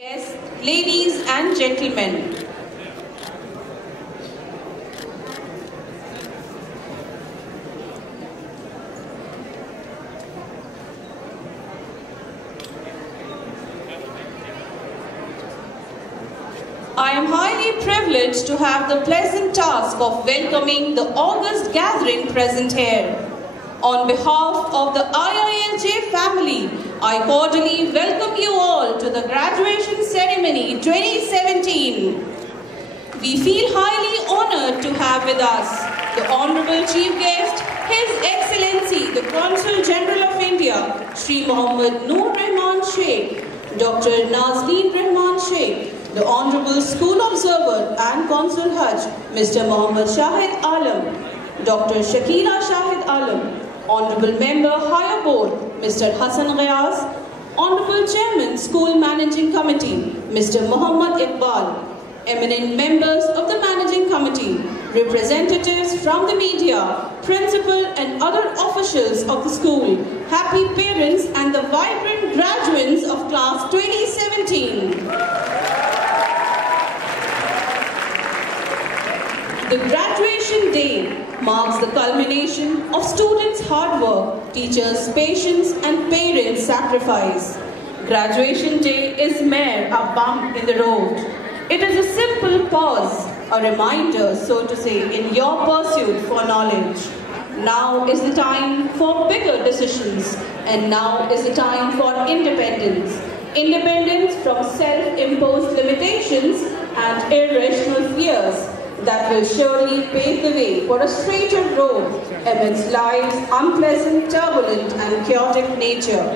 Yes, ladies and gentlemen. I am highly privileged to have the pleasant task of welcoming the august gathering present here. On behalf of the IISJ family, I cordially welcome you all to the graduation ceremony 2017. We feel highly honored to have with us the Honorable Chief Guest, His Excellency the Consul General of India, Shri Mohammad Noor Rahman Sheikh, Dr. Nazneen Rahman Sheikh, the Honorable School Observer and Consul Hajj, Mr. Mohammad Shahid Alam, Dr. Shakila Shahid Alam, Honorable Member Higher Board, Mr. Hassan Ghias, Honorable Chairman School Managing Committee, Mr. Muhammad Iqbal, eminent members of the Managing Committee, representatives from the media, principal and other officials of the school, happy parents and the vibrant graduates of class 2017. The graduation day marks the culmination of students' hard work, teachers' patience and parents' sacrifice. Graduation day is mere a bump in the road. It is a simple pause, a reminder, so to say, in your pursuit for knowledge. Now is the time for bigger decisions, and now is the time for independence. Independence from self-imposed limitations and irrational fears that will surely pave the way for a straighter road amidst life's unpleasant, turbulent and chaotic nature.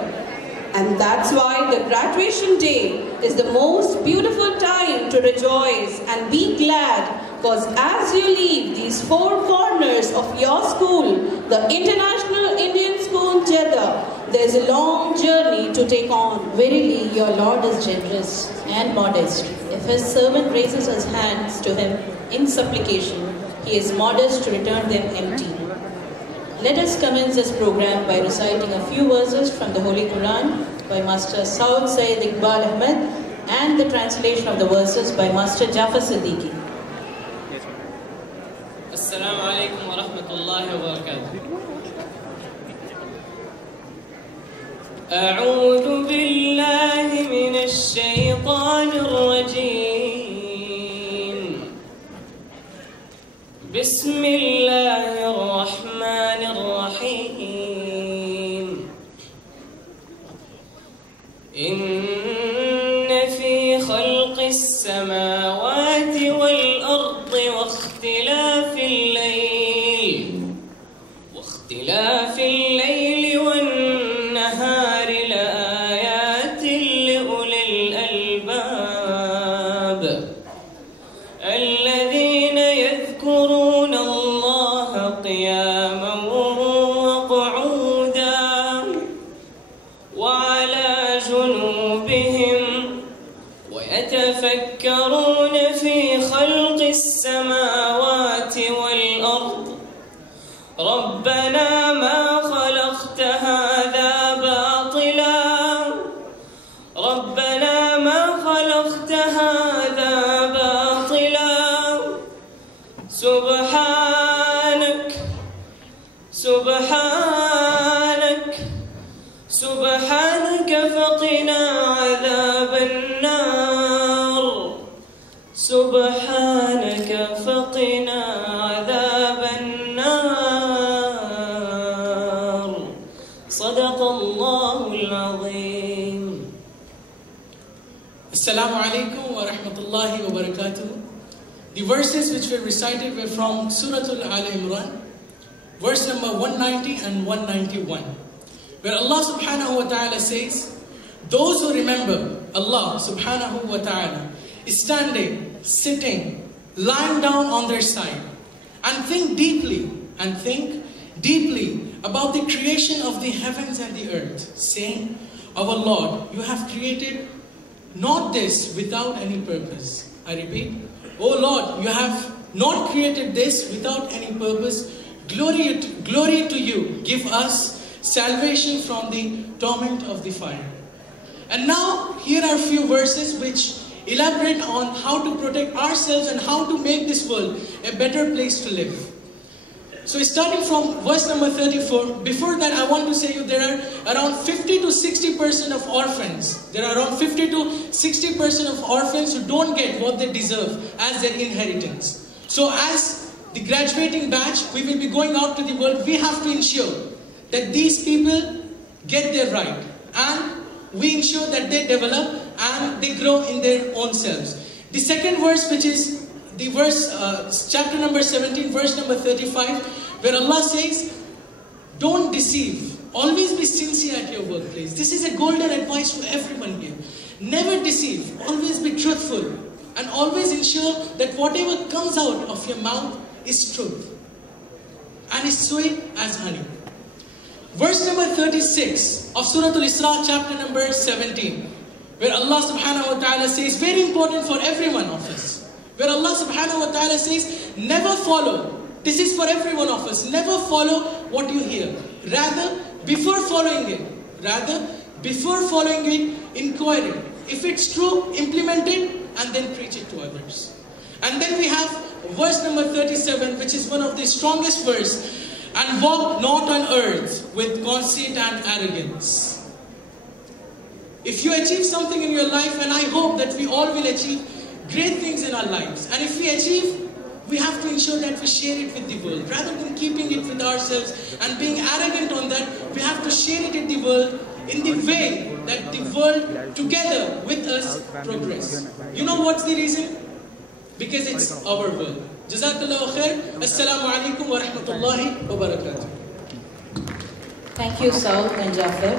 And that's why the graduation day is the most beautiful time to rejoice and be glad, because as you leave these four corners of your school, the International Indian School Jeddah, there's a long journey to take on. Verily, your Lord is generous and modest. If his servant raises his hands to him in supplication, he is modest to return them empty. Let us commence this program by reciting a few verses from the Holy Quran by Master Saud Sayyid Iqbal Ahmed and the translation of the verses by Master Jafar Siddiqui. Assalamu alaikum wa rahmatullahi wa barakatuh. أعوذ بالله من الشيطان الرجيم. بسم الله الرحمن الرحيم. إن في خلق السماوات والأرض واختلاف الليل والنهار لآيات لأولي الألباب الذين يذكرون الله قياما وقعودا وعلى جنوبهم ويتفكرون في خلق السماوات والأرض ربنا ما خلقت هذا باطلا سبحانك فقنا عذاب النار سبحانك فقنا عذاب النار صدق الله العظيم. Assalamu alaikum wa rahmatullahi wa barakatuh. The verses which were recited were from Surah Al-Imran, verse number 190 and 191, where Allah subhanahu wa ta'ala says, those who remember Allah subhanahu wa ta'ala is standing, sitting, lying down on their side, and think deeply about the creation of the heavens and the earth, saying, our Lord, you have created not this without any purpose. I repeat, oh Lord, you have not created this without any purpose. Glory to you. Give us salvation from the torment of the fire. And now, here are a few verses which elaborate on how to protect ourselves and how to make this world a better place to live. So starting from verse number 34, before that I want to say you there are around 50 to 60% of orphans. There are around 50 to 60% of orphans who don't get what they deserve as their inheritance. So as the graduating batch, we will be going out to the world. We have to ensure that these people get their right, and we ensure that they develop and they grow in their own selves. The second verse, which is the verse, chapter number 17, verse number 35, where Allah says, don't deceive. Always be sincere at your workplace. This is a golden advice to everyone here. Never deceive. Always be truthful. And always ensure that whatever comes out of your mouth is truth. And is sweet as honey. Verse number 36 of Surah Al-Isra, chapter number 17, where Allah subhanahu wa ta'ala says, very important for every one of us, where Allah subhanahu wa ta'ala says, never follow, this is for every one of us, never follow what you hear. Rather, before following it, inquire it. If it's true, implement it and then preach it to others. And then we have verse number 37, which is one of the strongest verse. And walk not on earth with conceit and arrogance. If you achieve something in your life, and I hope that we all will achieve great things in our lives. And if we achieve, we have to ensure that we share it with the world. Rather than keeping it with ourselves and being arrogant on that, we have to share it in the world in the way that the world together with us progress. You know what's the reason? Because it's our world. Jazakallahu khair. Assalamu alaikum wa rahmatullahi wa barakatuh. Thank you, Saul and Jafar.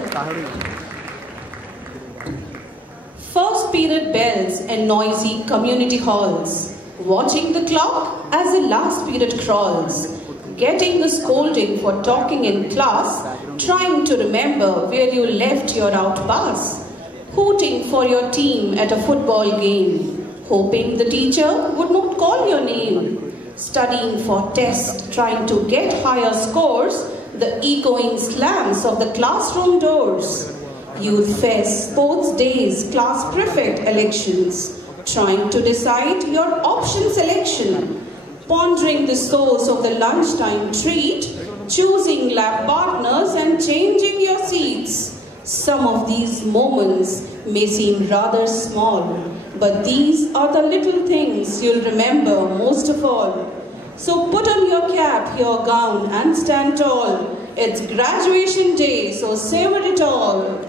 First period bells and noisy community halls. Watching the clock as the last period crawls. Getting the scolding for talking in class. Trying to remember where you left your out pass. Hooting for your team at a football game. Hoping the teacher would not call your name. Studying for tests, trying to get higher scores. The echoing slams of the classroom doors. Youth fest, sports days, class prefect elections. Trying to decide your option selection. Pondering the source of the lunchtime treat. Choosing lab partners and changing your seats. Some of these moments may seem rather small, but these are the little things you'll remember most of all. So put on your cap, your gown and stand tall. It's graduation day, so savor it all.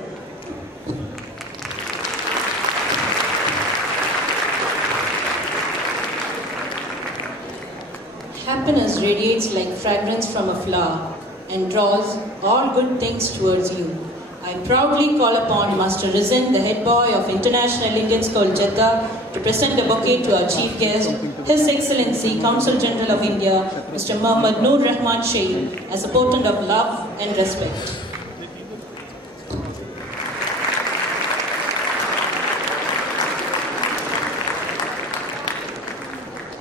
Happiness radiates like fragrance from a flower and draws all good things towards you. I proudly call upon Master Rizin, the head boy of International Indian School, Jeddah, to present a bouquet to our chief guest, His Excellency, Consul General of India, Mr. Muhammad Noor Rahman Sheikh, as a portent of love and respect.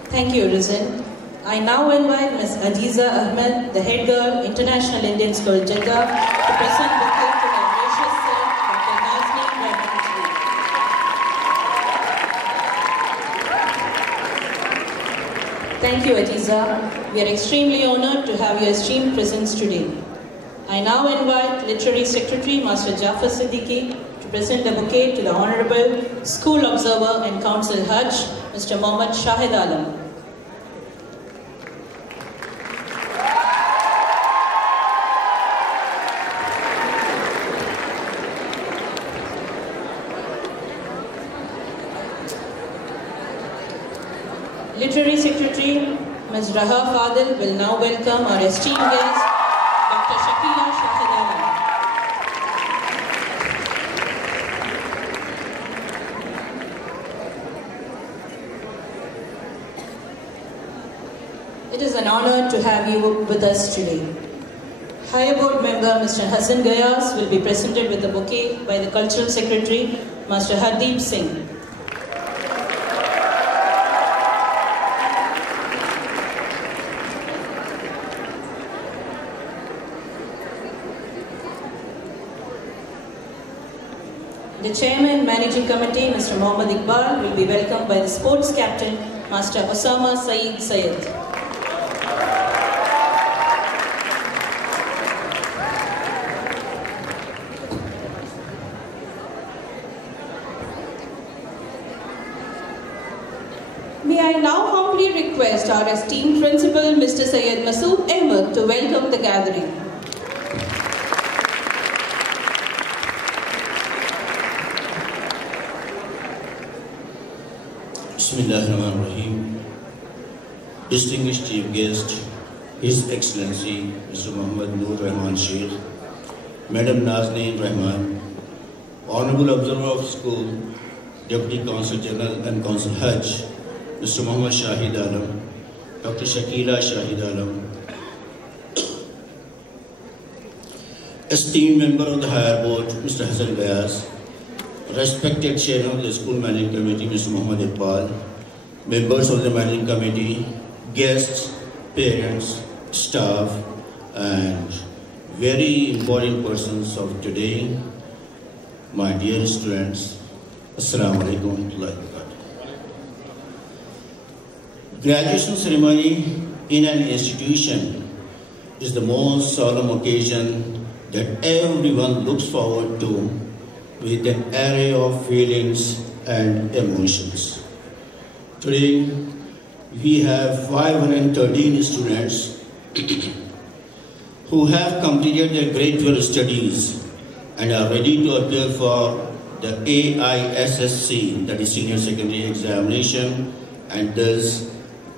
Thank you, Rizin. I now invite Ms. Adiza Ahmed, the head girl, International Indian School, Jeddah, to present the bouquet to her gracious sir, Dr. Nazneen Rahman Sheikh. Thank you, Adiza. We are extremely honored to have your esteemed presence today. I now invite Literary Secretary, Master Jafar Siddiqui, to present the bouquet to the Honorable School Observer and Council Hajj, Mr. Mohammad Shahid Alam. Literary Secretary Ms. Raha Fadil will now welcome our esteemed guest, Dr. Shakila Shahidana. It is an honor to have you with us today. Higher Board Member Mr. Hassan Gayas will be presented with a bouquet by the Cultural Secretary, Master Hardeep Singh. The Chairman Managing Committee, Mr. Mohammad Iqbal, will be welcomed by the Sports Captain, Master Osama Saeed Sayed. May I now humbly request our esteemed Principal, Mr. Syed Masood Ahmed, to welcome the gathering. Bismillahirrahmanirrahim. Distinguished Chief Guest, His Excellency Mr. Muhammad Noor Rahman Sheikh, Madam Nazneen Rahman, Honorable Observer of School, Deputy Consul General and Consul Hajj, Mr. Muhammad Shahid Alam, Dr. Shakila Shahid Alam, esteemed member of the Higher Board, Mr. Hassan Bayas, respected Chairman of the School Managing Committee, Mr. Muhammad Iqbal, members of the Managing Committee, guests, parents, staff, and very important persons of today, my dear students, Assalamu alaikum wa rahmatullahi wa barakatuh. Graduation ceremony in an institution is the most solemn occasion that everyone looks forward to with an array of feelings and emotions. Today, we have 513 students who have completed their grade 12 studies and are ready to appear for the IISSC, that is Senior Secondary Examination, and thus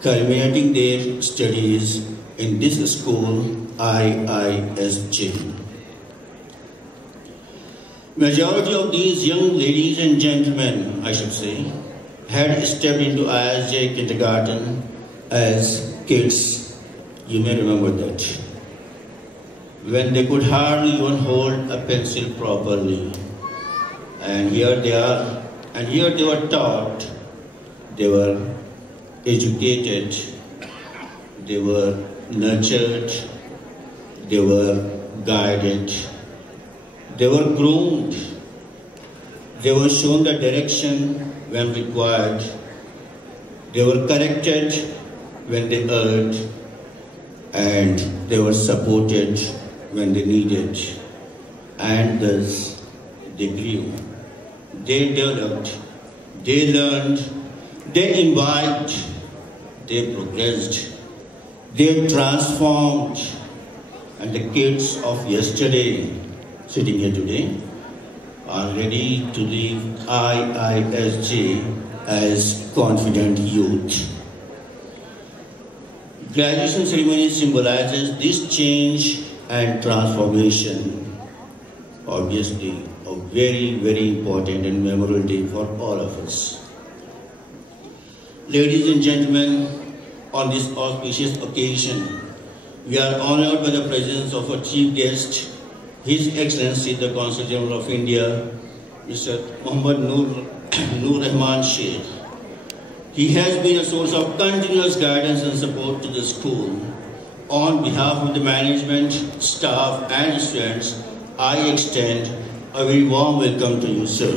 culminating their studies in this school, IISJ. Majority of these young ladies and gentlemen, I should say, had stepped into IISJ kindergarten as kids. You may remember that. When they could hardly even hold a pencil properly. And here they are, and here they were taught, they were educated, they were nurtured, they were guided, they were groomed, they were shown the direction when required, they were corrected when they erred, and they were supported when they needed, and thus they grew, they developed, they learned, they imbibed, they progressed, they transformed, and the kids of yesterday, sitting here today, are ready to leave IISJ as confident youth. Graduation ceremony symbolizes this change and transformation. Obviously, a very, very important and memorable day for all of us. Ladies and gentlemen, on this auspicious occasion, we are honored by the presence of our chief guest, His Excellency the Consul General of India, Mr. Muhammad Noor Rahman Sheikh. He has been a source of continuous guidance and support to the school. On behalf of the management, staff, and students, I extend a very warm welcome to you, sir.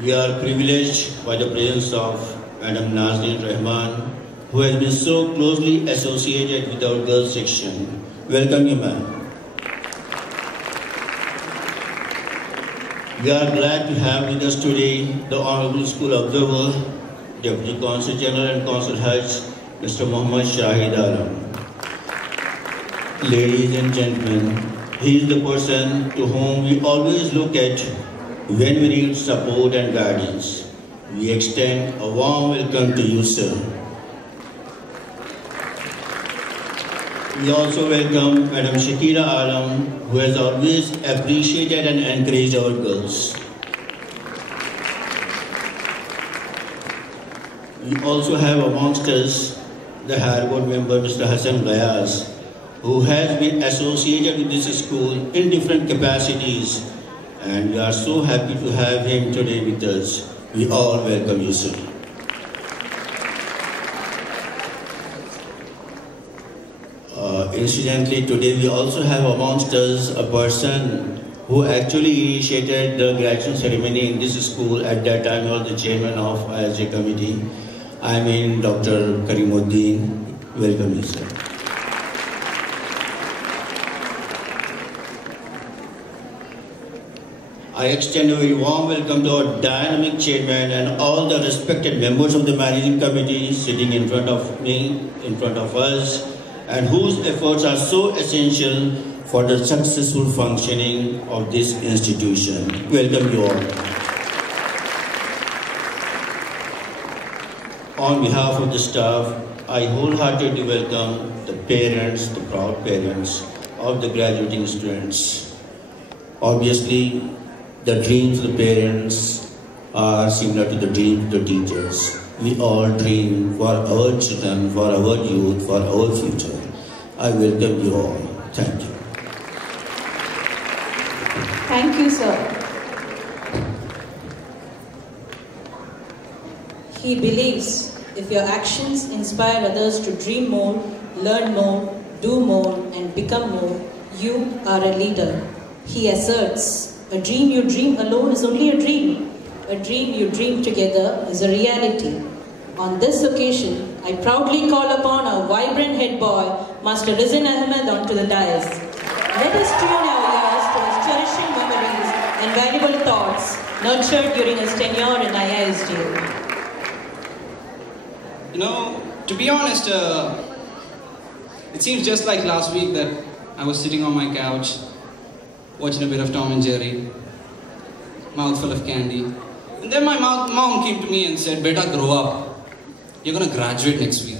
We are privileged by the presence of Madam Nazneen Rahman, who has been so closely associated with our girls section. Welcome you, ma'am. We are glad to have with us today the Honorable School Observer, Deputy Consul General and Consul Hajj, Mr. Muhammad Shahid Alam. Ladies and gentlemen, he is the person to whom we always look at when we need support and guidance. We extend a warm welcome to you, sir. We also welcome Madam Shakila Alam, who has always appreciated and encouraged our girls. We also have amongst us the Higher Board member, Mr. Hassan Bayas, who has been associated with this school in different capacities, and we are so happy to have him today with us. We all welcome you, sir. incidentally, today we also have amongst us a person who actually initiated the graduation ceremony in this school. At that time, he was the chairman of IISJ committee. I mean, Dr. Karimuddin. Welcome, you, sir. I extend a very warm welcome to our dynamic chairman and all the respected members of the managing committee sitting in front of me, in front of us, and whose efforts are so essential for the successful functioning of this institution. Welcome you all. On behalf of the staff, I wholeheartedly welcome the parents, the proud parents of the graduating students. Obviously, the dreams of the parents are similar to the dreams of the teachers. We all dream for our children, for our youth, for our future. I welcome you all. Thank you. Thank you, sir. He believes if your actions inspire others to dream more, learn more, do more, and become more, you are a leader. He asserts, a dream you dream alone is only a dream. A dream you dream together is a reality. On this occasion, I proudly call upon our vibrant head boy, Master Rizin Ahmed, onto the dais. Let us tune our ears to his cherishing memories and valuable thoughts nurtured during his tenure in IISJ. You know, to be honest, it seems just like last week that I was sitting on my couch, watching a bit of Tom and Jerry, mouthful of candy. And then my mom came to me and said, "Beta, grow up. You're going to graduate next week."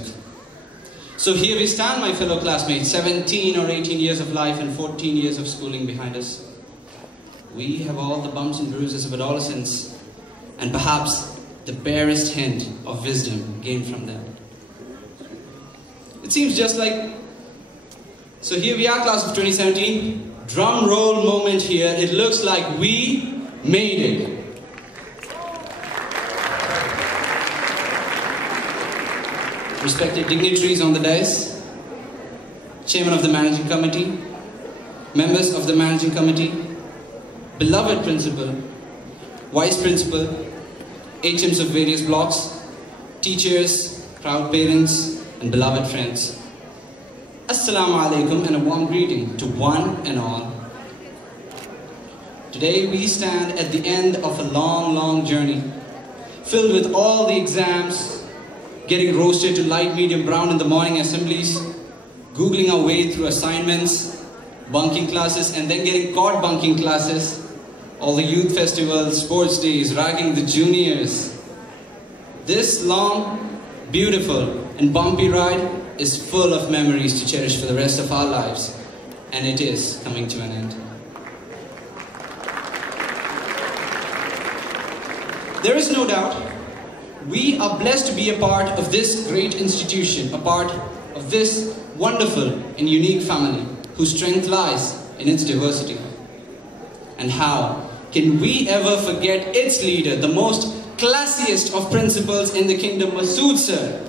So here we stand, my fellow classmates, 17 or 18 years of life and 14 years of schooling behind us. We have all the bumps and bruises of adolescence, and perhaps the barest hint of wisdom gained from them. It seems just like... So here we are, class of 2017. Drum roll moment here. It looks like we made it. Respected dignitaries on the dais, chairman of the managing committee, members of the managing committee, beloved principal, vice principal, HMs of various blocks, teachers, proud parents, and beloved friends. Assalamu alaikum and a warm greeting to one and all. Today we stand at the end of a long, long journey, filled with all the exams, getting roasted to light, medium, brown in the morning assemblies, Googling our way through assignments, bunking classes, and then getting caught bunking classes, all the youth festivals, sports days, ragging the juniors. This long, beautiful, and bumpy ride is full of memories to cherish for the rest of our lives, and it is coming to an end. There is no doubt, we are blessed to be a part of this great institution, a part of this wonderful and unique family, whose strength lies in its diversity. And how can we ever forget its leader, the most classiest of principals in the kingdom, Masood sir.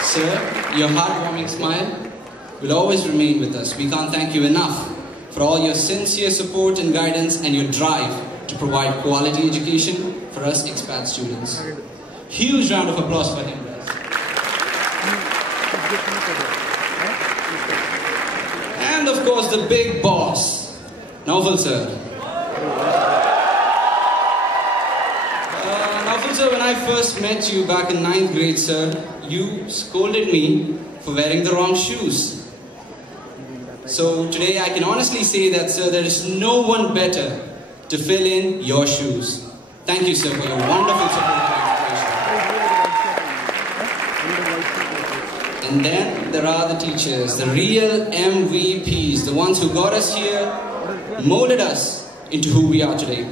Sir, your heartwarming smile will always remain with us. We can't thank you enough for all your sincere support and guidance and your drive to provide quality education for us expat students. Huge round of applause for him, guys. And of course, the big boss, Naufal sir. Naufal sir, when I first met you back in 9th grade, sir, you scolded me for wearing the wrong shoes. So today I can honestly say that, sir, there is no one better to fill in your shoes. Thank you, sir, for your wonderful support and inspiration. And then there are the teachers, the real MVPs, the ones who got us here, molded us into who we are today.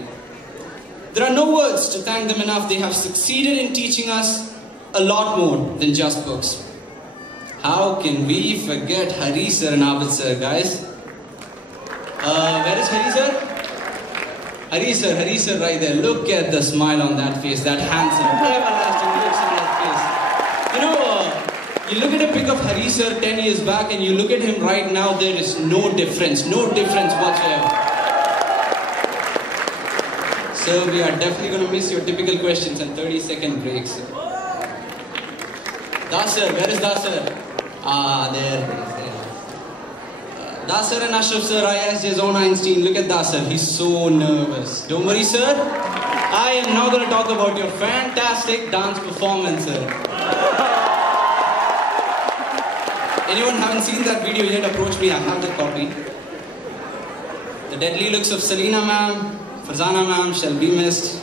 There are no words to thank them enough. They have succeeded in teaching us a lot more than just books. How can we forget Hari sir and Abid sir, guys? Where is Hari sir? Hari sir right there. Look at the smile on that face, that handsome, everlasting looks on that face. You know, You look at a pic of Hari sir 10 years back and you look at him right now, there is no difference whatsoever. Sir, we are definitely going to miss your typical questions and 30-second breaks. Das sir, where is Das sir? There he is. Das sir and Ashraf sir, IISJ's own Einstein. Look at Das sir, he's so nervous. Don't worry sir, I am now going to talk about your fantastic dance performance, sir. Anyone haven't seen that video yet, approach me, I have the copy. The deadly looks of Selina ma'am, Farzana ma'am shall be missed.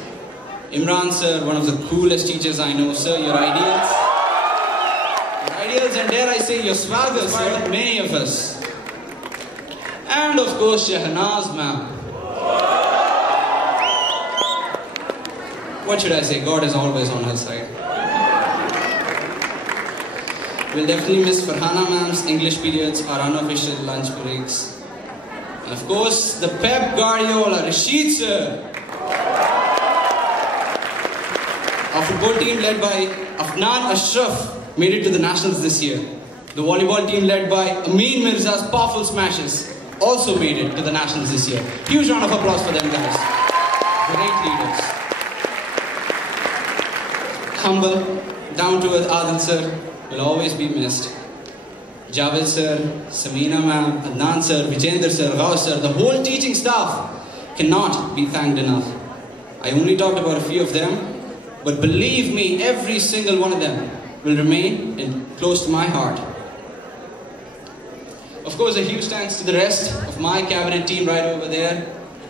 Imran sir, one of the coolest teachers I know, sir, your ideals. Your ideals, and dare I say your swagger, sir, many of us. And of course, Shahnaz ma'am. What should I say? God is always on her side. We'll definitely miss Farhana ma'am's English periods, our unofficial lunch breaks. And of course, the Pep Guardiola, Rashid sir. Our football team led by Afnan Ashraf made it to the Nationals this year. The volleyball team led by Amin Mirza's powerful smashes also made it to the Nationals this year. Huge round of applause for them, guys. Great leaders. Humble, down-to-earth Adil sir will always be missed. Javed sir, Samina ma'am, Adnan sir, Vijender sir, Ghaus sir, the whole teaching staff cannot be thanked enough. I only talked about a few of them, but believe me, every single one of them will remain close to my heart. Of course, a huge thanks to the rest of my cabinet team right over there.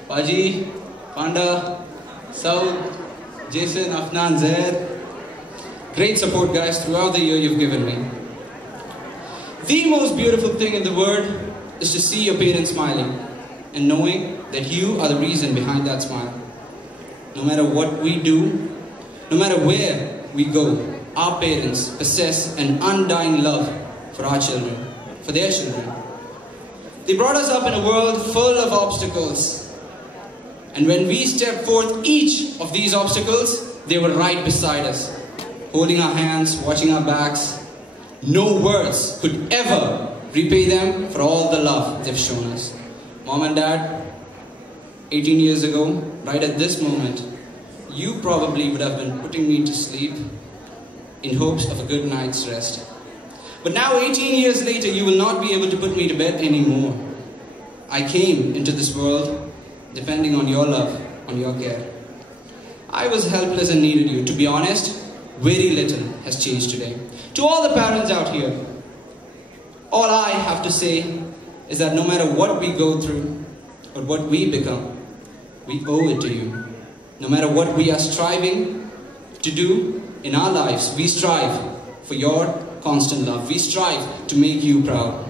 Paji, Panda, Saud, Jason, Afnan, Zaid. Great support, guys, throughout the year you've given me. The most beautiful thing in the world is to see your parents smiling and knowing that you are the reason behind that smile. No matter what we do, no matter where we go, our parents possess an undying love for our children, for their children. They brought us up in a world full of obstacles. And when we stepped forth each of these obstacles, they were right beside us, holding our hands, watching our backs. No words could ever repay them for all the love they've shown us. Mom and Dad, 18 years ago, right at this moment, you probably would have been putting me to sleep in hopes of a good night's rest. But now, 18 years later, you will not be able to put me to bed anymore. I came into this world depending on your love, on your care. I was helpless and needed you. To be honest, very little has changed today. To all the parents out here, all I have to say is that no matter what we go through or what we become, we owe it to you. No matter what we are striving to do in our lives, we strive for your constant love. We strive to make you proud.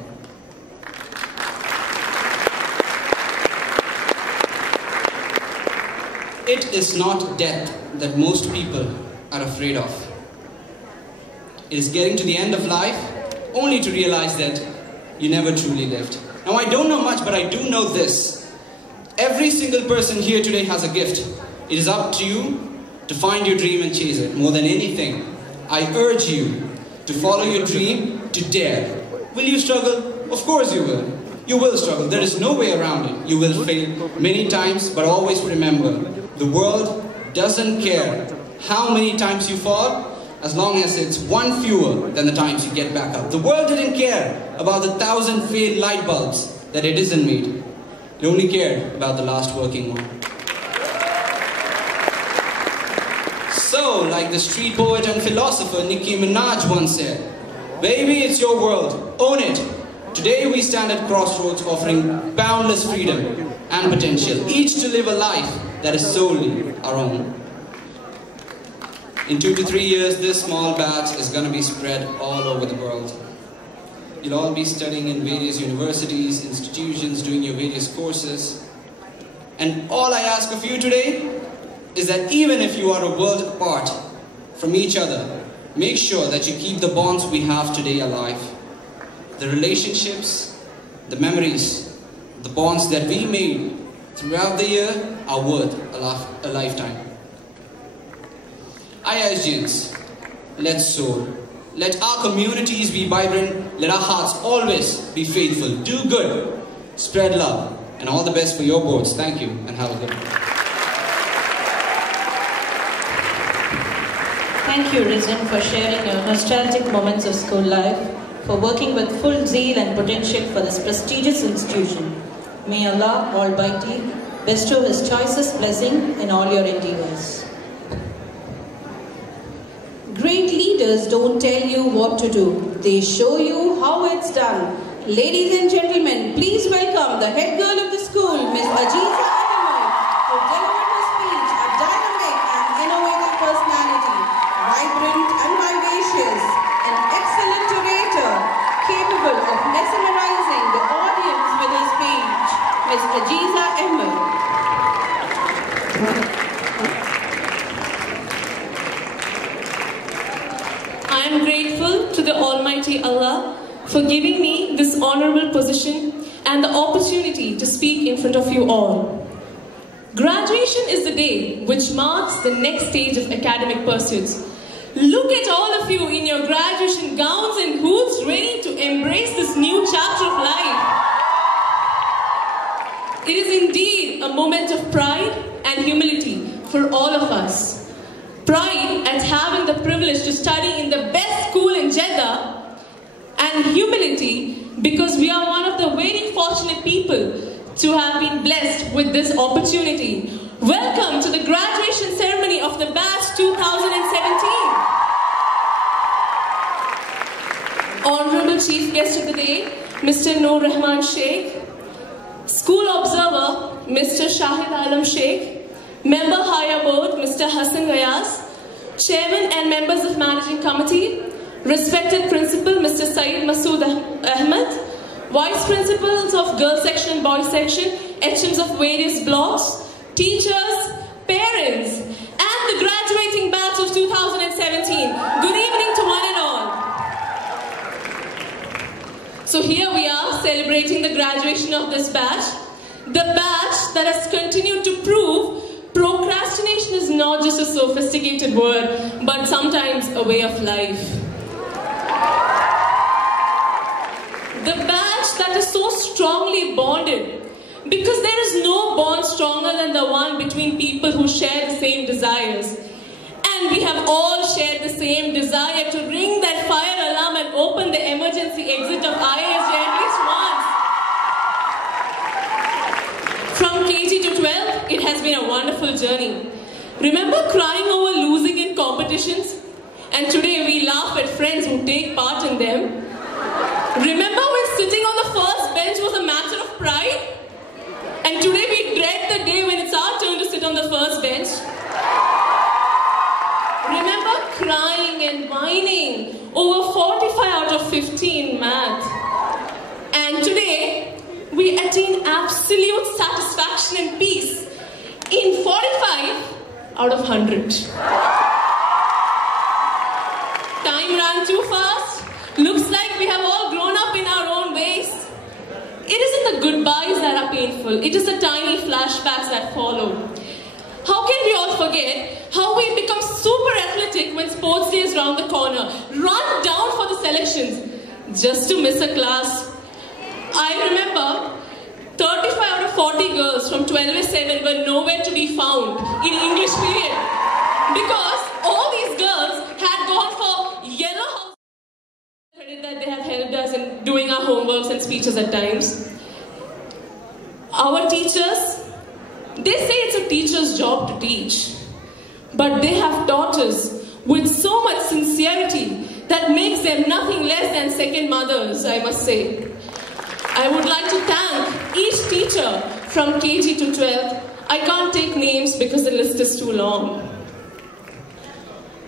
It is not death that most people are afraid of. It is getting to the end of life only to realize that you never truly lived. Now, I don't know much, but I do know this. Every single person here today has a gift. It is up to you to find your dream and chase it. More than anything, I urge you to follow your dream, to dare. Will you struggle? Of course you will. You will struggle. There is no way around it. You will fail many times, but always remember, the world doesn't care how many times you fall, as long as it's one fewer than the times you get back up. The world didn't care about the 1,000 failed light bulbs that it isn't made. It only cared about the last working one. So, like the street poet and philosopher Nicki Minaj once said, "Baby, it's your world. Own it." Today we stand at crossroads offering boundless freedom and potential, each to live a life that is solely our own. In 2 to 3 years, this small batch is going to be spread all over the world. You'll all be studying in various universities, institutions, doing your various courses. And all I ask of you today is that even if you are a world apart from each other, make sure that you keep the bonds we have today alive. The relationships, the memories, the bonds that we made throughout the year are worth a lifetime. IISJs, let's soar, Let our communities be vibrant. Let our hearts always be faithful. Do good. Spread love. And all the best for your boards. Thank you and have a good one. Thank you, Rizwan, for sharing your nostalgic moments of school life, for working with full zeal and potential for this prestigious institution. May Allah Almighty bestow His choicest blessing in all your endeavors. Great leaders don't tell you what to do. They show you how it's done. Ladies and gentlemen, please welcome the head girl of the school, Ms. Ajiza Ahmed, who delivered her speech, a dynamic and innovative personality, vibrant and vivacious, an excellent orator, capable of mesmerizing the audience with her speech. Ms. Ajiza Ahmed. I am grateful to the Almighty Allah for giving me this honorable position and the opportunity to speak in front of you all. Graduation is the day which marks the next stage of academic pursuits. Look at all of you in your graduation gowns and hoods ready to embrace this new chapter of life. It is indeed a moment of pride and humility for all of us. Pride at having the privilege to study in the best school in Jeddah, and humility because we are one of the very fortunate people to have been blessed with this opportunity. Welcome to the graduation ceremony of the batch 2017. Honorable Chief Guest of the Day, Mr. Noor Rahman Sheikh, School Observer, Mr. Shahid Alam Sheikh, Member Higher Board, Mr. Hassan Gayas, Chairman and members of Managing Committee, respected Principal, Mr. Saeed Masood Ahmed, Vice Principals of Girls Section and Boys Section, HMs of various blocks, teachers, parents, and the graduating batch of 2017. Good evening to one and all. So here we are celebrating the graduation of this batch, the batch that has continued to prove procrastination is not just a sophisticated word, but sometimes a way of life. The batch that is so strongly bonded, because there is no bond stronger than the one between people who share the same desires. And we have all shared the same desire to ring that fire alarm and open the emergency exit of IISJ at least once. From KG to 12, it has been a wonderful journey. Remember crying over losing in competitions? And today we laugh at friends who take part in them. Remember when sitting on the first bench was a matter of pride? And today we dread the day when it's our turn to sit on the first bench. Remember crying and whining over 45 out of 50 in math. And today we attain absolute satisfaction and peace in 45 out of 100. Time ran too fast. Looks like we have all grown up in our own ways. It isn't the goodbyes that are painful. It is the tiny flashbacks that follow. How can we all forget how we become super athletic when sports day is round the corner? Run down for the selections just to miss a class. I remember 35 out of 40 girls from 12A7 were nowhere to be found in English period because all these girls had gone for yellow house. Credit that they have helped us in doing our homeworks and speeches at times. Our teachers, they say it's a teacher's job to teach, but they have taught us with so much sincerity that makes them nothing less than second mothers, I must say. I would like to thank each teacher from KG to 12. I can't take names because the list is too long.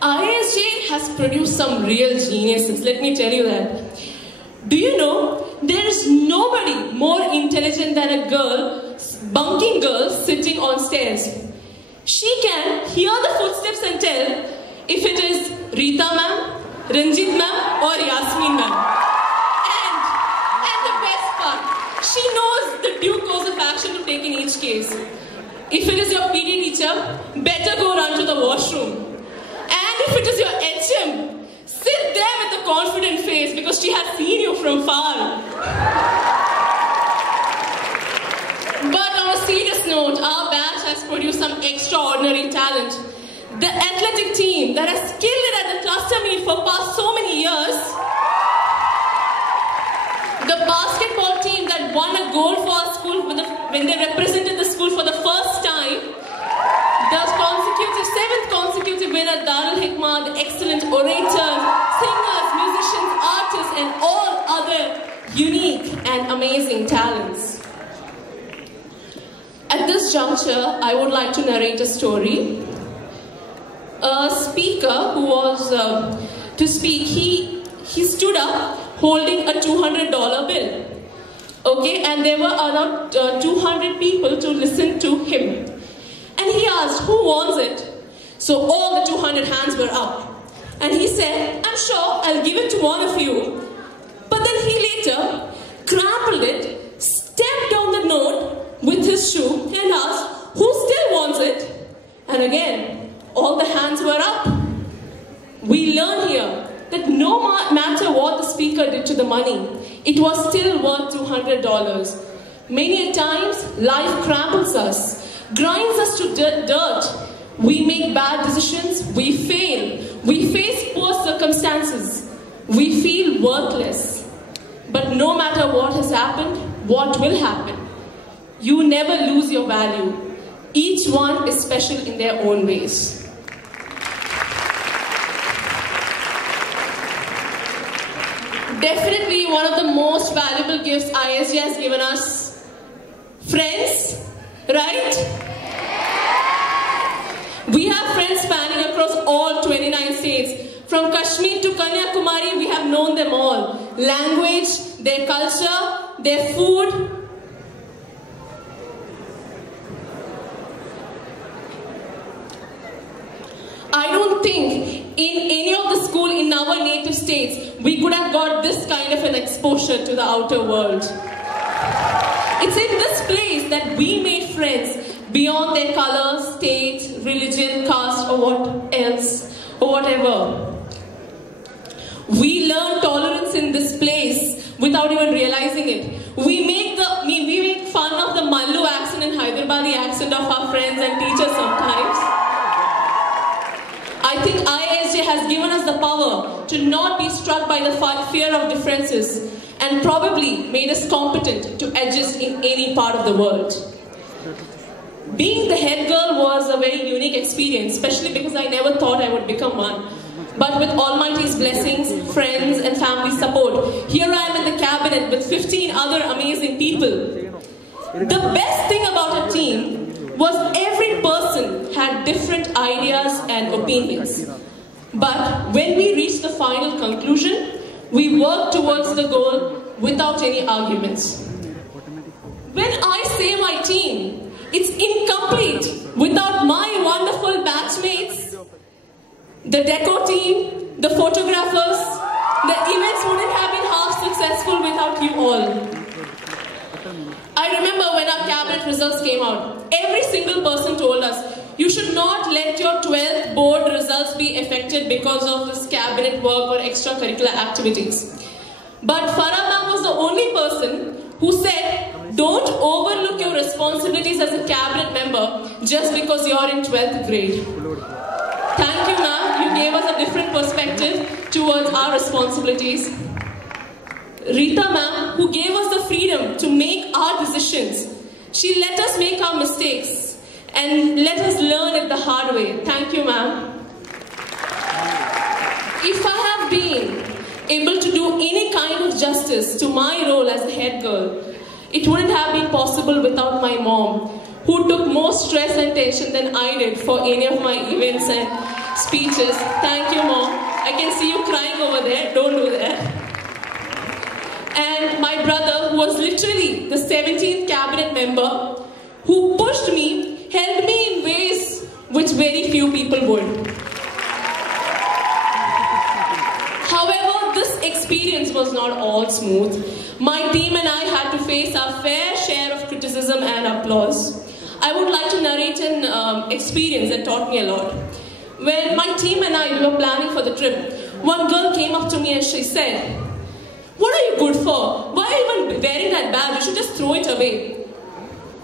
IISJ has produced some real geniuses, let me tell you that. Do you know, there is nobody more intelligent than a girl, bunking girl sitting on stairs. She can hear the footsteps and tell if it is Rita ma'am, Ranjit ma'am or Yasmin ma'am. And the best part, she knows the due course of action to take in each case. If it is your PD teacher, better go run to the washroom. And if it is your HM, sit there with a confident face because she had seen you from far. But on a serious note, our batch has produced some extraordinary talent. The athletic team that has killed it at the cluster meet for past so many years. The basketball team that won a gold for our school when they represented the school for the first time. The seventh consecutive winner, Darul Hikmah, the excellent orators, singers, musicians, artists, and all other unique and amazing talents. At this juncture, I would like to narrate a story. A speaker who was to speak, he stood up holding a $200 bill. Okay, and there were around 200 people to listen to him. And he asked, who wants it? So all the 200 hands were up. And he said, I'm sure I'll give it to one of you. But then he later crumpled it, stepped on the note with his shoe and asked, who still wants it? And again, all the hands were up. We learn here that no matter what the speaker did to the money, it was still worth $200. Many a times, life cramples us, grinds us to dirt. We make bad decisions, we fail, we face poor circumstances, we feel worthless. But no matter what has happened, what will happen, you never lose your value. Each one is special in their own ways. Definitely one of the most valuable gifts IISJ has given us, friends, right? We have friends spanning across all 29 states. From Kashmir to Kanyakumari, we have known them all. Language, their culture, their food. I don't think in any of the school in our native states, we could have got this kind of an exposure to the outer world. It's in this place that we made friends beyond their color, state, religion, caste, or what else, or whatever. We learn tolerance in this place without even realizing it. We make fun of the Mallu accent and Hyderabadi accent of our friends and teachers sometimes. I think IISJ has given us the power to not be struck by the fear of differences and probably made us competent to adjust in any part of the world. Being the head girl was a very unique experience, especially because I never thought I would become one. But with Almighty's blessings, friends and family support, here I am in the cabinet with 15 other amazing people. The best thing about a team was every person had different ideas and opinions. But when we reached the final conclusion, we worked towards the goal without any arguments. When I say my team, it's incomplete without my wonderful batchmates, the deco team, the photographers. The events wouldn't have been half successful without you all. I remember when our cabinet results came out, every single person told us, you should not let your 12th board results be affected because of this cabinet work or extracurricular activities. But Farah ma'am was the only person who said, don't overlook your responsibilities as a cabinet member just because you're in 12th grade. Thank you, ma'am. You gave us a different perspective towards our responsibilities. Rita ma'am, who gave us the freedom to make our decisions. She let us make our mistakes and let us learn it the hard way. Thank you, ma'am. If I have been able to do any kind of justice to my role as a head girl, it wouldn't have been possible without my mom, who took more stress and tension than I did for any of my events and speeches. Thank you, Mom. I can see you crying over there. Don't do that. And my brother, who was literally the 17th cabinet member, who pushed me, helped me in ways which very few people would. However, this experience was not all smooth. My team and I had to face our fair share of criticism and applause. I would like to narrate an experience that taught me a lot. When my team and I were planning for the trip, one girl came up to me and she said, "What are you good for? Why are you even wearing that badge? You should just throw it away."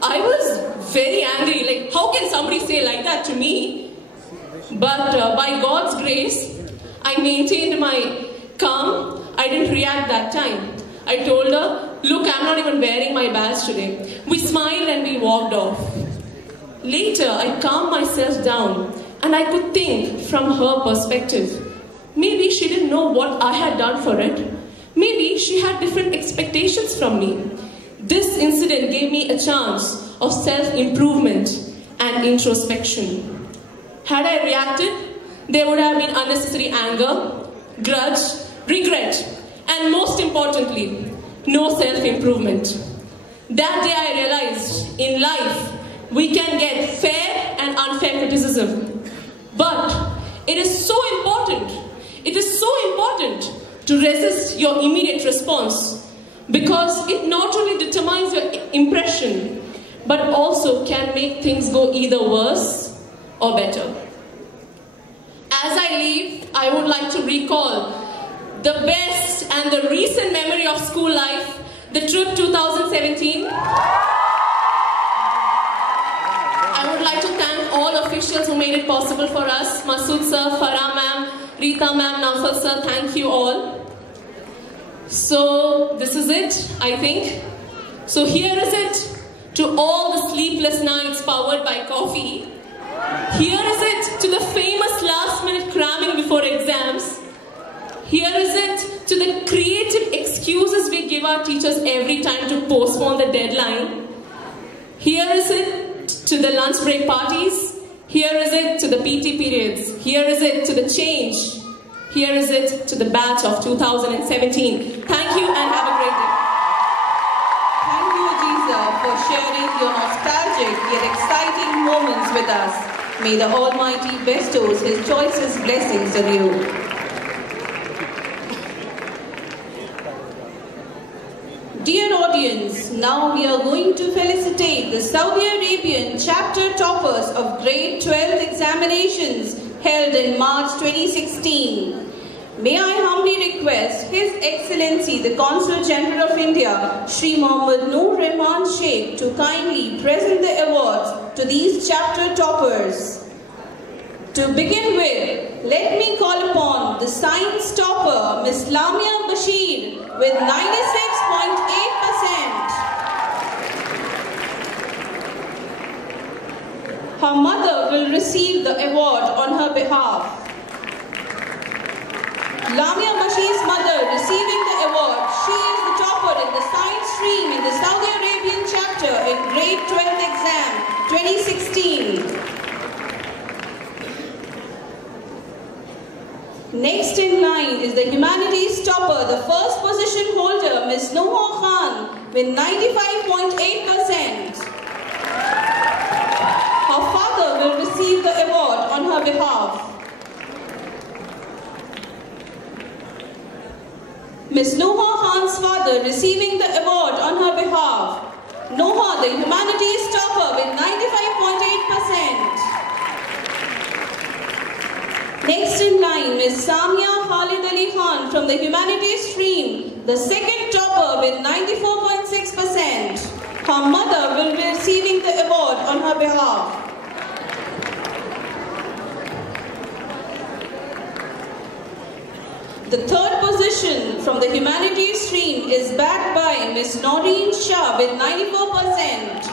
I was very angry, like, how can somebody say like that to me? But by God's grace, I maintained my calm. I didn't react that time. I told her, "Look, I'm not even wearing my badge today." We smiled and we walked off. Later, I calmed myself down and I could think from her perspective. Maybe she didn't know what I had done for it. Maybe she had different expectations from me. This incident gave me a chance of self-improvement and introspection. Had I reacted, there would have been unnecessary anger, grudge, regret, and most importantly, no self-improvement. That day I realized in life we can get fair and unfair criticism. But it is so important to resist your immediate response, because it not only determines your impression, but also can make things go either worse or better. As I leave, I would like to recall the best and the recent memory of school life, the trip 2017. I would like to thank all officials who made it possible for us. Masood sir, Farah ma'am, Rita ma'am, Naufal sir, thank you all. So this is it, I think. So here is it to all the sleepless nights powered by coffee. Here is it to the famous last-minute cramming before exams. Here is it to the creative excuses we give our teachers every time to postpone the deadline. Here is it to the lunch break parties. Here is it to the PT periods. Here is it to the change. Here is it to the batch of 2017. Thank you and have a great day. Thank you, Ajiza, for sharing your nostalgic yet exciting moments with us. May the Almighty bestows His choicest blessings on you. Dear audience, now we are going to felicitate the Saudi Arabian chapter toppers of grade 12 examinations held in March 2016. May I humbly request His Excellency the Consul General of India, Shri Mohammad Noor Rahman Sheikh, to kindly present the awards to these chapter toppers. To begin with, let me call upon the science topper, Ms. Lamia Bashir, with 96.8%. Her mother will receive the award on her behalf. Lamia Bashir's mother receiving the award. She is the topper in the science stream in the Saudi Arabian chapter in grade 12 exam 2016. Next in line is the humanities topper, the first position holder, Ms. Noha Khan, with 95.8%. Her father will receive the award on her behalf. Ms. Noha Khan's father receiving the award on her behalf. Noha, the humanities topper, with 95.8%. Next in line, Ms. Samia Khalid Ali Khan from the humanities stream, the second topper with 94.6%. Her mother will be receiving the award on her behalf. The third position from the humanities stream is backed by Ms. Noreen Shah with 94%.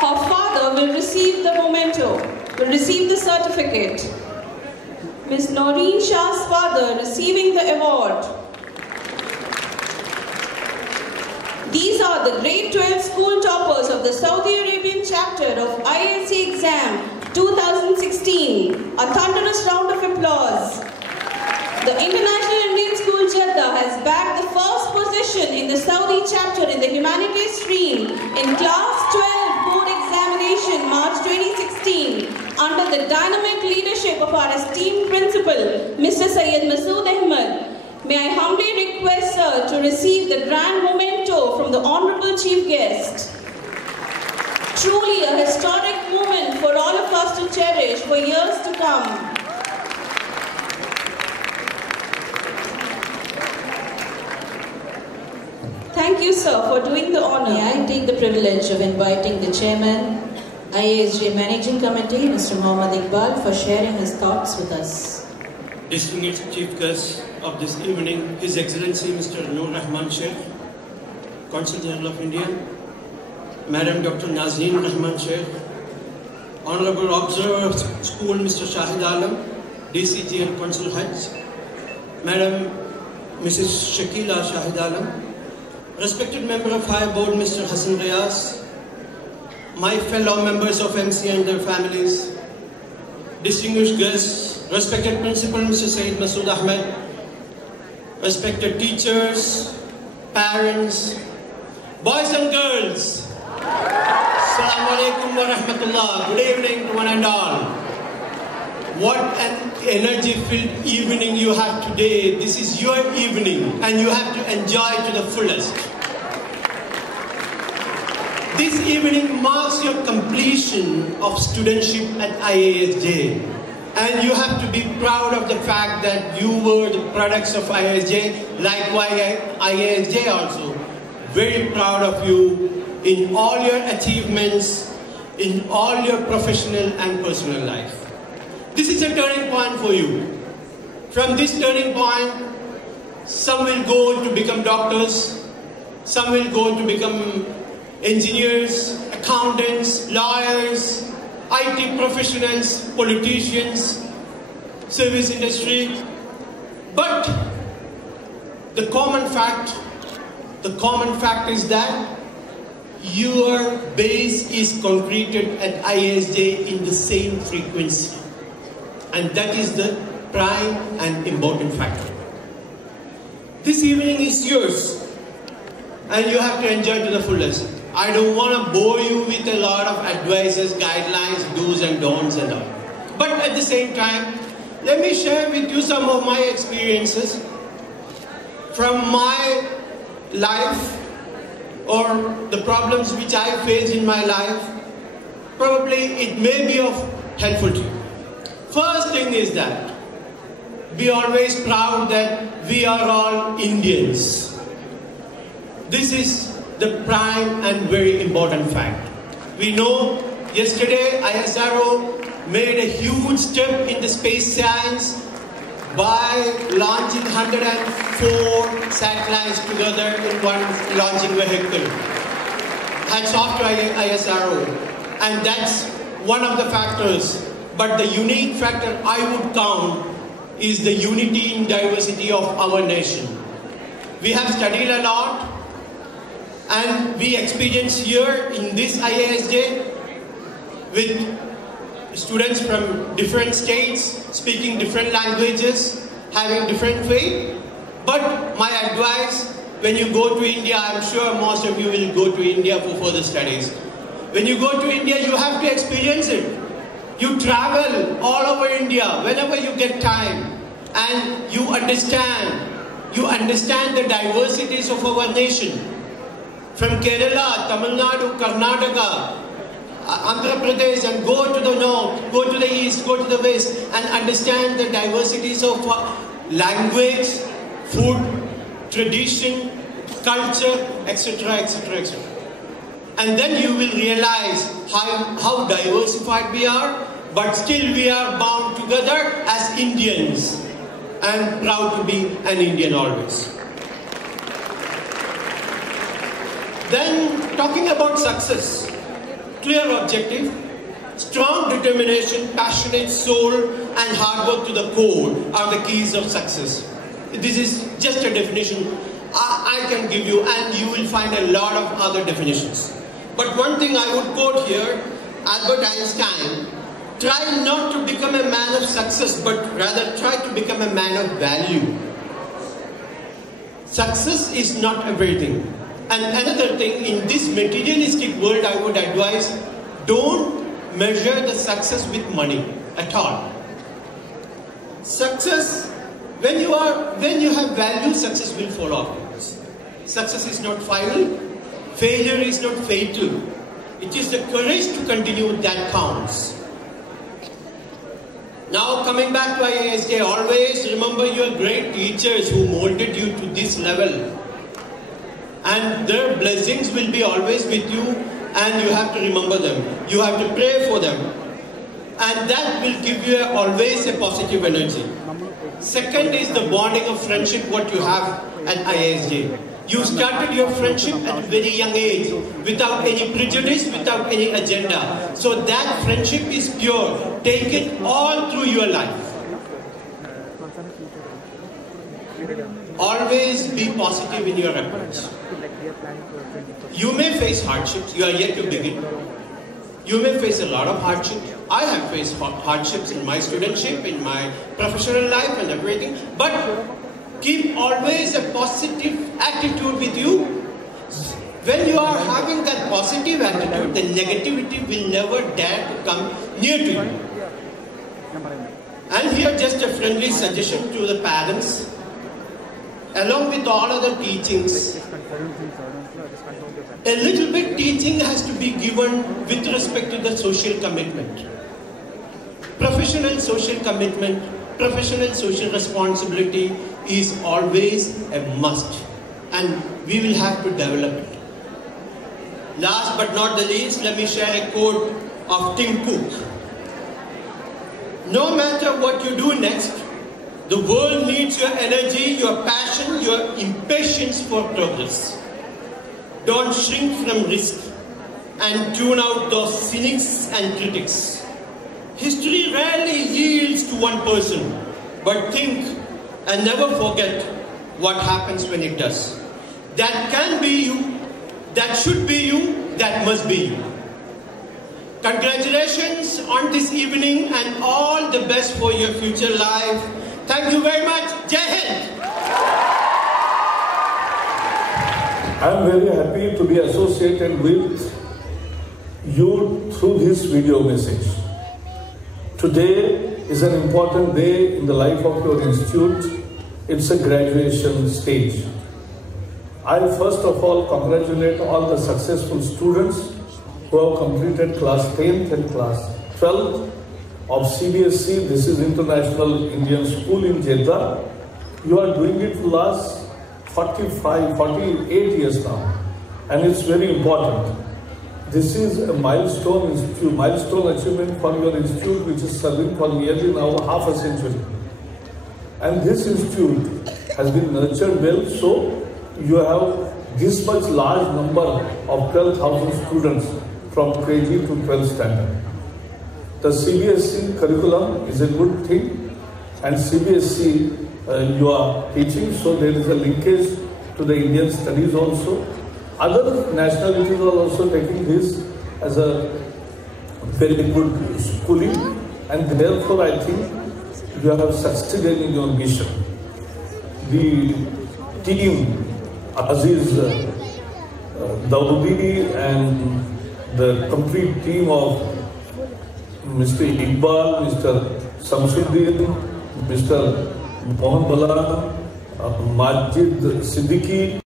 Her father will receive the memento, will receive the certificate. Ms. Noreen Shah's father receiving the award. These are the grade 12 school toppers of the Saudi Arabian chapter of IISJ exam 2016. A thunderous round of applause. The International Indian School Jeddah has bagged the first position in the Saudi chapter in the humanities stream in class 12 board examination March 2016 under the dynamic leadership of our esteemed principal, Mr. Syed Masood Ahmed. May I humbly request sir to receive the grand memento from the Honorable Chief Guest. Truly a historic moment for all of us to cherish for years to come. Thank you, sir, for doing the honor. May I take the privilege of inviting the Chairman, IISJ Managing Committee, Mr. Mohammad Iqbal, for sharing his thoughts with us. Distinguished Chief Guest of this evening, His Excellency Mr. Noor Rahman Sheikh, Consul General of India, Madam Dr. Nazreen Rahman Sheikh, Honorable Observer of School Mr. Shahid Alam, DCG and Consul Hajj, Madam Mrs. Shakila Shahid Alam, respected Member of High Board Mr. Hassan Riyas, my fellow members of MC and their families, distinguished guests, respected Principal Mr. Saeed Masood Ahmed, respected teachers, parents, boys and girls, Assalamu alaikum wa rahmatullah. Good evening to one and all. What an energy-filled evening you have today. This is your evening and you have to enjoy it to the fullest. This evening marks your completion of studentship at IISJ. And you have to be proud of the fact that you were the products of IISJ, likewise IISJ also. Very proud of you in all your achievements, in all your professional and personal life. This is a turning point for you. From this turning point, some will go on to become doctors, some will go on to become engineers, accountants, lawyers, IT professionals, politicians, service industry. But the common fact is that your base is concreted at IISJ in the same frequency. And that is the prime and important factor. This evening is yours and you have to enjoy to the fullest. I don't want to bore you with a lot of advices, guidelines, do's and don'ts and all. But at the same time, let me share with you some of my experiences from my life or the problems which I face in my life. Probably it may be of helpful to you. First thing is that be always proud that we are all Indians. This is the prime and very important fact. We know yesterday ISRO made a huge step in the space science by launching 104 satellites together in one launching vehicle. Hats off to ISRO. And that's one of the factors. But the unique factor I would count is the unity in diversity of our nation. We have studied a lot and we experience here in this IISJ with students from different states, speaking different languages, having different faith. But my advice, when you go to India, I'm sure most of you will go to India for further studies. When you go to India, you have to experience it. You travel all over India whenever you get time and you understand the diversities of our nation. From Kerala, Tamil Nadu, Karnataka, Andhra Pradesh, and go to the north, go to the east, go to the west and understand the diversities of language, food, tradition, culture, etc., etc., etc. And then you will realize how diversified we are, but still we are bound together as Indians and proud to be an Indian always. Then talking about success, clear objective, strong determination, passionate soul and hard work to the core are the keys of success. This is just a definition I can give you and you will find a lot of other definitions. But one thing I would quote here, Albert Einstein, try not to become a man of success, but rather try to become a man of value. Success is not everything. And another thing, in this materialistic world, I would advise, don't measure the success with money at all. Success, when you have value, success will follow afterwards. Success is not final. Failure is not fatal. It is the courage to continue that counts. Now coming back to IISJ, always remember your great teachers who molded you to this level. And their blessings will be always with you, and you have to remember them. You have to pray for them. And that will give you always a positive energy. Second is the bonding of friendship, what you have at IISJ. You started your friendship at a very young age, without any prejudice, without any agenda. So that friendship is pure. Take it all through your life. Always be positive in your approach. You may face hardships, you are yet to begin. You may face a lot of hardships. I have faced hardships in my studentship, in my professional life and everything. But keep always a positive attitude with you. When you are having that positive attitude, the negativity will never dare to come near to you. And here just a friendly suggestion to the parents. Along with all other teachings, a little bit teaching has to be given with respect to the social commitment. Professional social commitment, professional social responsibility is always a must, and we will have to develop it. Last but not the least, let me share a quote of Tim Cook. No matter what you do next, the world needs your energy, your passion, your impatience for progress. Don't shrink from risk and tune out those cynics and critics. History rarely yields to one person, but think and never forget what happens when it does. That can be you, that should be you, that must be you. Congratulations on this evening and all the best for your future life. Thank you very much. Jai Hind. I am very happy to be associated with you through this video message. Today is an important day in the life of your institute. It's a graduation stage. I first of all congratulate all the successful students who have completed class 10th and class 12th of CBSE. This is International Indian School in Jeddah. You are doing it for the last 48 years now, and it's very important. This is a milestone achievement for your institute, which is serving for nearly now half a century. And this institute has been nurtured well, so you have this much large number of 12,000 students from KG to 12th standard. The CBSE curriculum is a good thing, and CBSE you are teaching, so there is a linkage to the Indian studies also. Other nationalities are also taking this as a very good schooling, and therefore I think you have succeeded in your mission. The team, Aziz Dawoodi and the complete team of Mr. Iqbal, Mr. Samsuddin, Mr. Mohan Bala, Majid Siddiqui.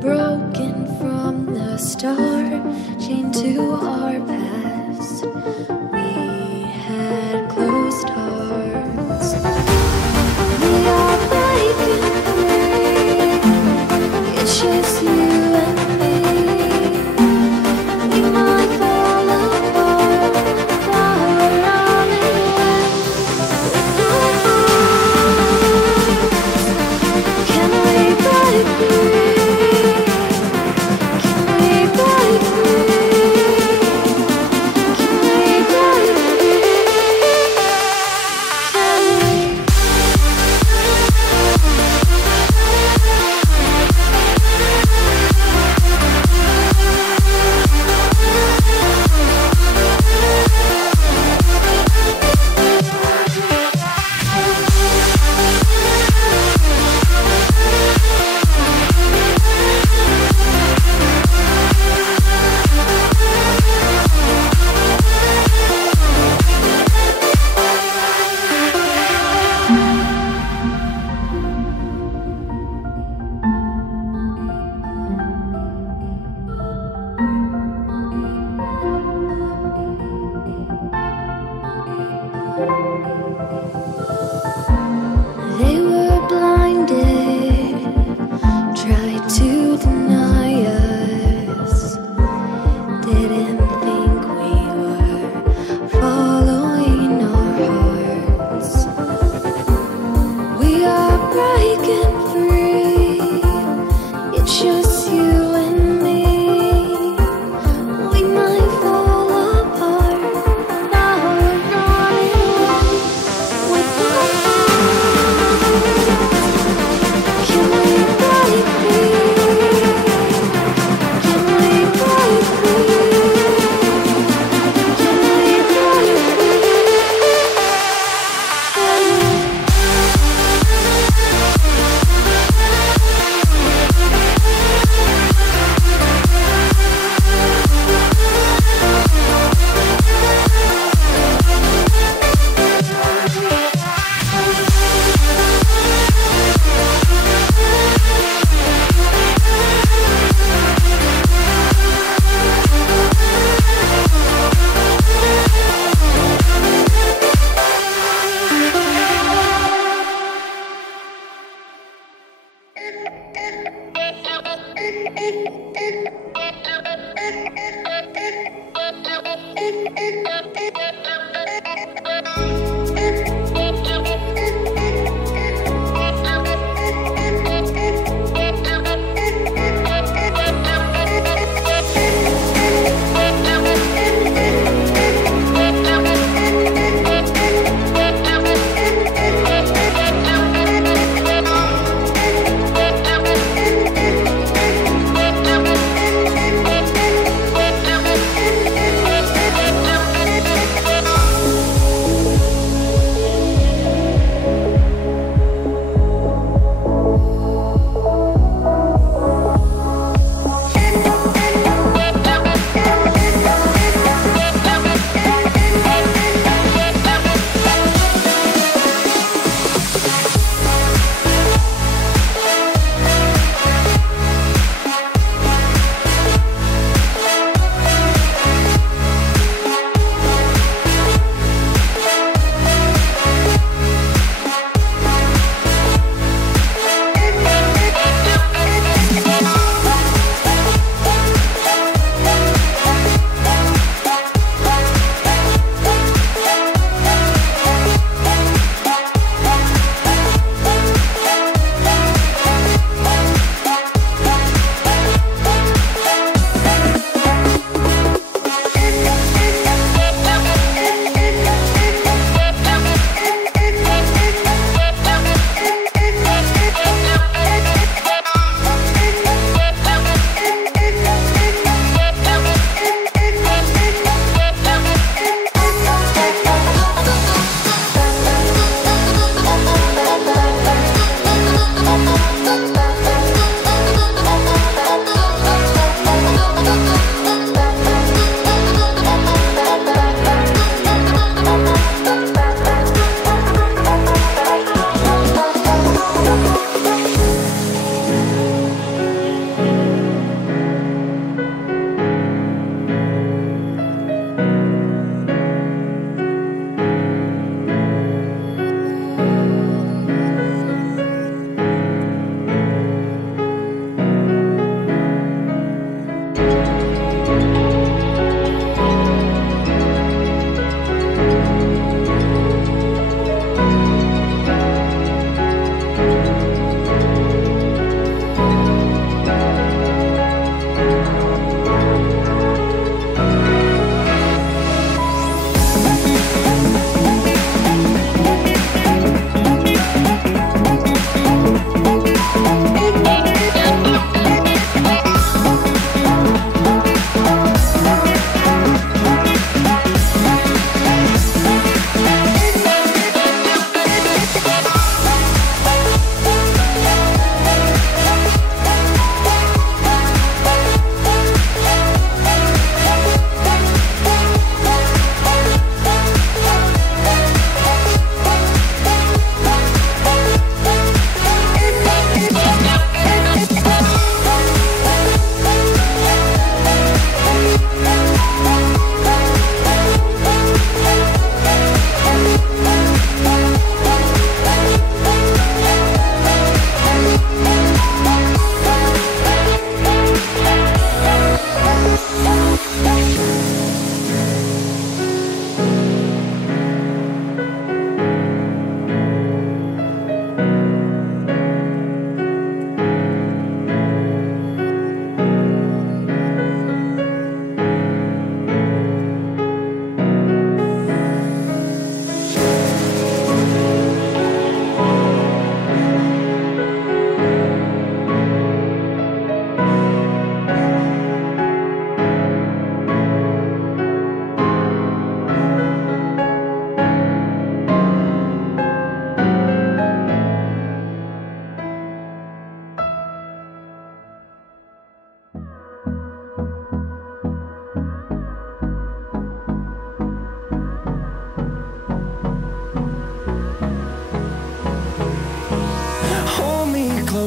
broken from the start, chained to our past. We had closed hearts. We are breaking free. It's just you and me. We might fall apart, but we're all in one with our hearts. Can we break free? They were blinded, tried to deny us, didn't think we were following our hearts. We are breaking free, it's just you and me. We might fall apart, now we're running away with our can we break free? Can we break free? Can we break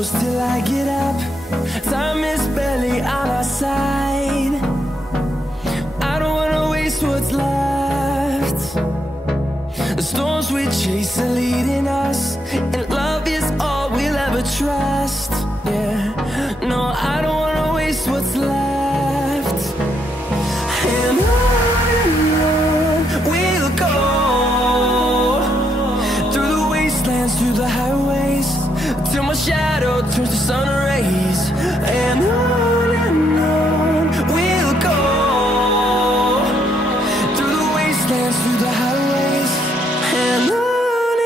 close till I get up. Time is barely on our side. I don't wanna waste what's left. The storms we chase are leading us, and love is all we'll ever trust. Yeah, no, I don't wanna waste what's left. And on we'll go, through the wastelands, through the highways, till my shadow turns to sun rays. And on we'll go, through the wastelands, through the highways, and on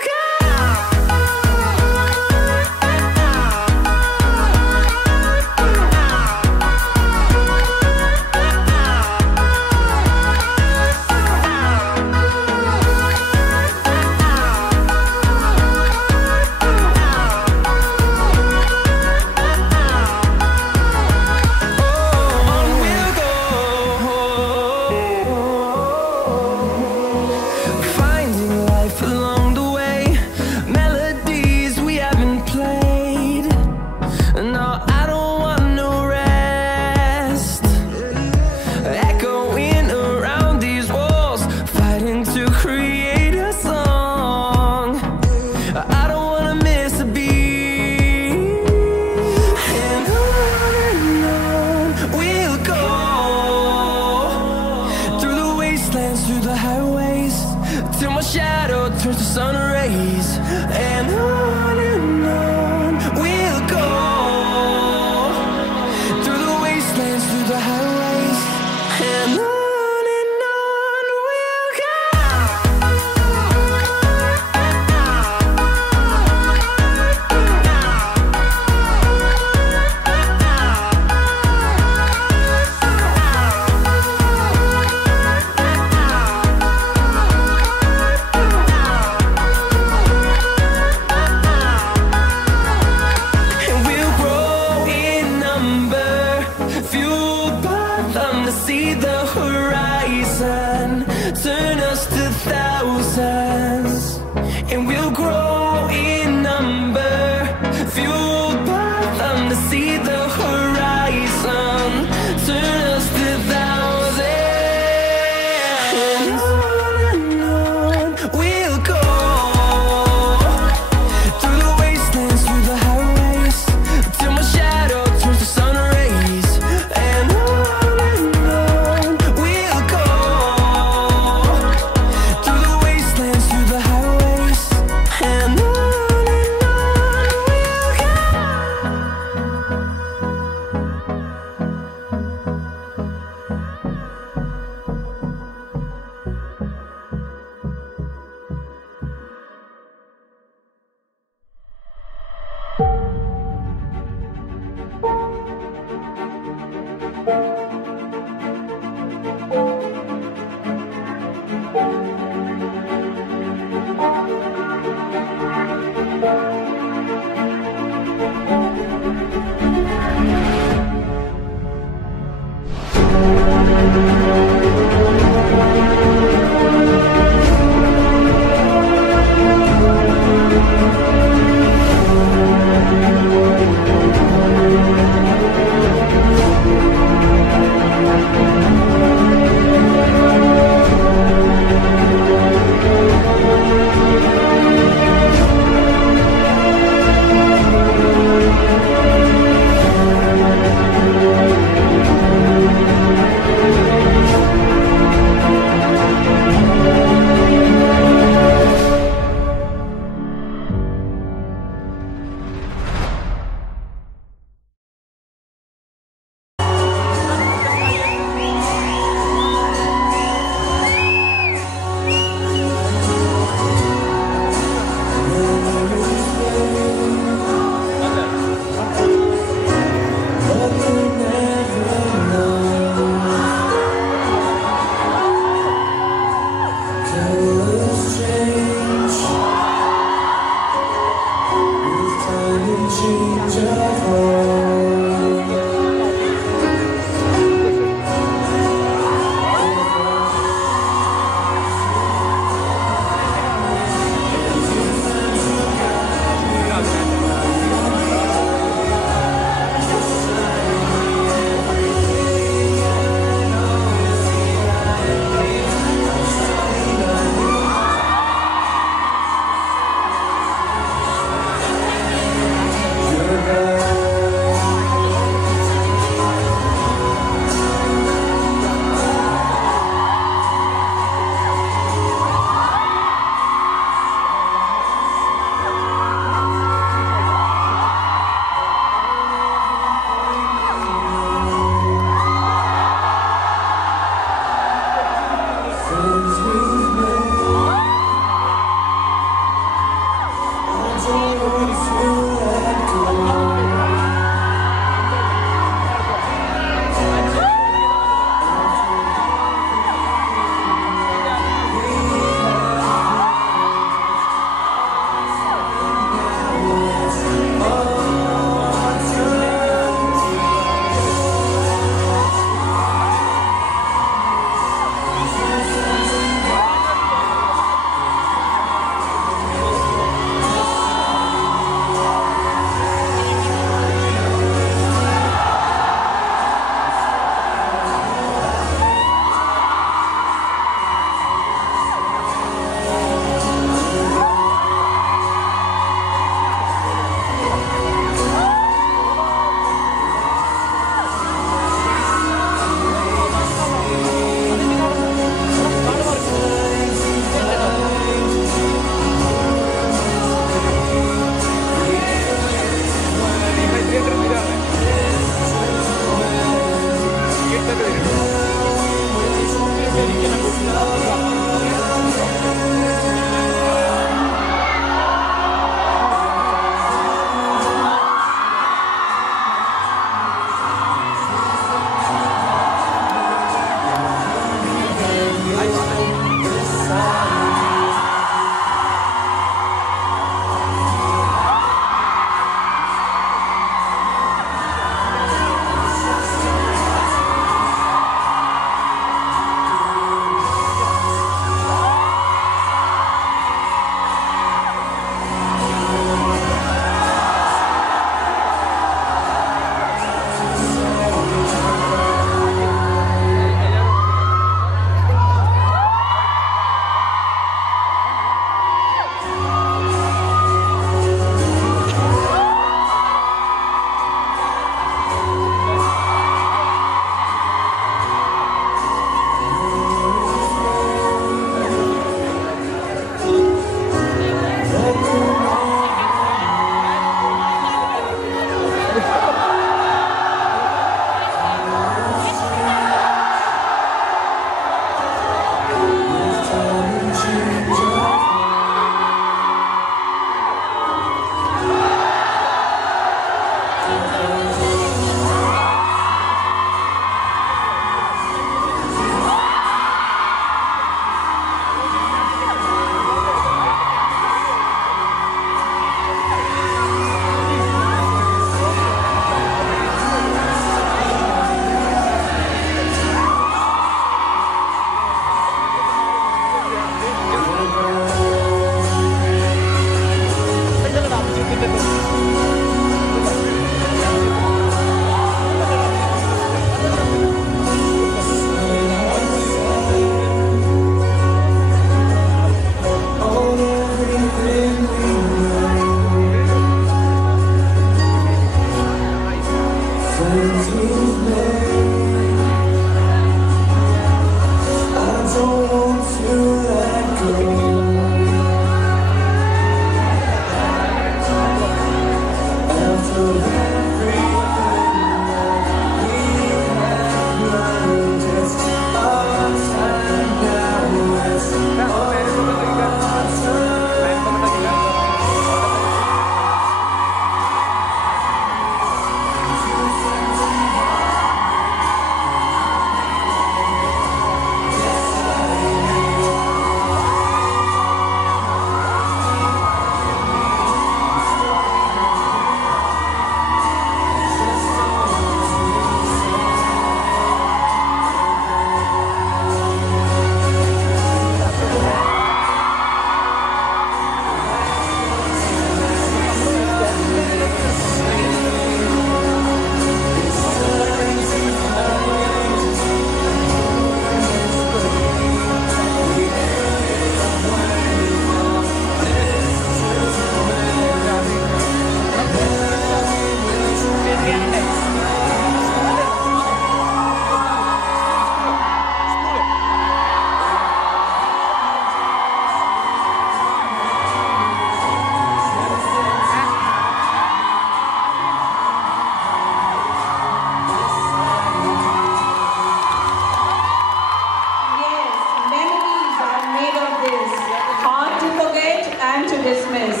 dismiss.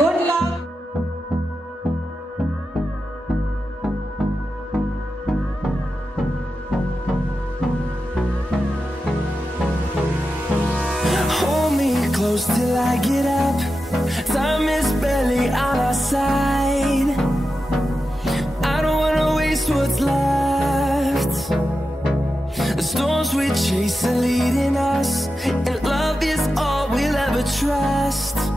Good luck. Hold me close till I get up. Time is barely on our side. I don't wanna waste what's left. The storms we chase are leading us, and love is all we'll ever trust.